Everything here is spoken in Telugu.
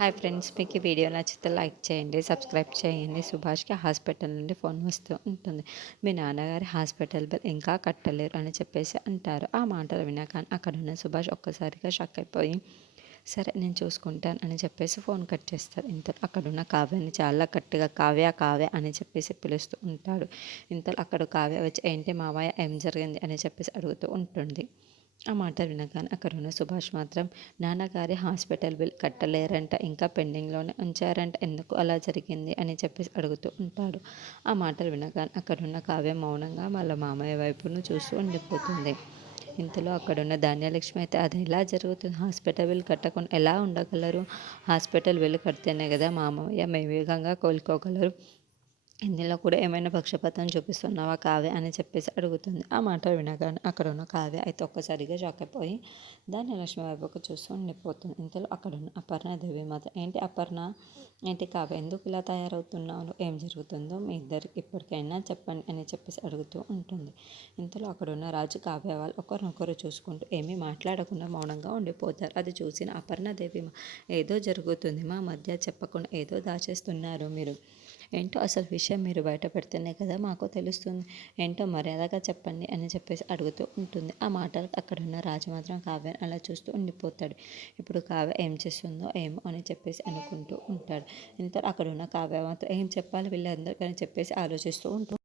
హాయ్ ఫ్రెండ్స్, మీకు ఈ వీడియో నచ్చితే లైక్ చేయండి, సబ్స్క్రైబ్ చేయండి. సుభాష్కి హాస్పిటల్ నుండి ఫోన్ వస్తూ ఉంటుంది. మీ నాన్నగారి హాస్పిటల్ బిల్ ఇంకా కట్టలేరు అని చెప్పేసి అంటారు. ఆ మాటలు విన్నాక అక్కడున్న సుభాష్ ఒక్కసారిగా షాక్ అయిపోయి, సరే నేను చూసుకుంటాను అని చెప్పేసి ఫోన్ కట్ చేస్తారు. ఇంతలో అక్కడున్న కావ్యని చాలా గట్టిగా కావ్య కావ్య అని చెప్పేసి పిలుస్తూ ఉంటాడు. ఇంతలో అక్కడ కావ్య వచ్చి, ఏంటి మావయ్య, ఏం జరిగింది అని చెప్పేసి అడుగుతూ ఉంటుంది. ఆ మాట వినగానే అక్కడున్న సుభాష్ మాత్రం, నాన్నగారి హాస్పిటల్ బిల్ కట్టలేరంట, ఇంకా పెండింగ్లోనే ఉంచారంట, ఎందుకు అలా జరిగింది అని చెప్పేసి అడుగుతూ ఉంటాడు. ఆ మాటలు వినగానే అక్కడున్న కావ్య మౌనంగా వాళ్ళ మామయ్య వైపును చూస్తూ ఉండిపోతుంది. ఇంతలో అక్కడున్న ధాన్యలక్ష్మి అయితే, అది ఎలా జరుగుతుంది, హాస్పిటల్ బిల్ కట్టకుండా ఎలా ఉండగలరు, హాస్పిటల్ బిల్ కడితేనే కదా మామయ్య వేగంగా కోలుకోగలరు, ఇందులో కూడా ఏమైనా పక్షపాతం చూపిస్తున్నావా కావ్య అని చెప్పేసి అడుగుతుంది. ఆ మాట వినగానే అక్కడ ఉన్న కావ్య అయితే ఒక్కసారిగా షాక్ అయిపోయి ధాన్యలక్ష్మి వైపుకు చూస్తూ ఉండిపోతుంది. ఇంతలో అక్కడున్న అపర్ణాదేవి మాత్రం, ఏంటి అపర్ణ, ఏంటి కావ్య, ఎందుకు ఇలా తయారవుతున్నావు, ఏం జరుగుతుందో మీ ఇద్దరికి ఇప్పటికైనా చెప్పండి అని చెప్పేసి అడుగుతూ ఉంటుంది. ఇంతలో అక్కడున్న రాజు కావ్య వాళ్ళు ఒకరినొకరు చూసుకుంటూ ఏమీ మాట్లాడకుండా మౌనంగా ఉండిపోతారు. అది చూసిన అపర్ణాదేవి, ఏదో జరుగుతుంది, మా మధ్య చెప్పకుండా ఏదో దాచేస్తున్నారు మీరు, ఏంటో అసలు విషయం మీరు బయట పెడితేనే కదా మాకు తెలుస్తుంది, ఏంటో మర్యాదగా చెప్పండి అని చెప్పేసి అడుగుతూ ఉంటుంది. ఆ మాటలకు అక్కడున్న రాజు మాత్రం కావ్యని అలా చూస్తూ ఉండిపోతాడు. ఇప్పుడు కావ్య ఏం చేస్తుందో ఏమో అని చెప్పేసి అనుకుంటూ ఉంటాడు. ఇంత అక్కడున్న కావ్య మాత్రం ఏం చెప్పాలి వీళ్ళందరికీ అని చెప్పేసి ఆలోచిస్తూ ఉంటుంది.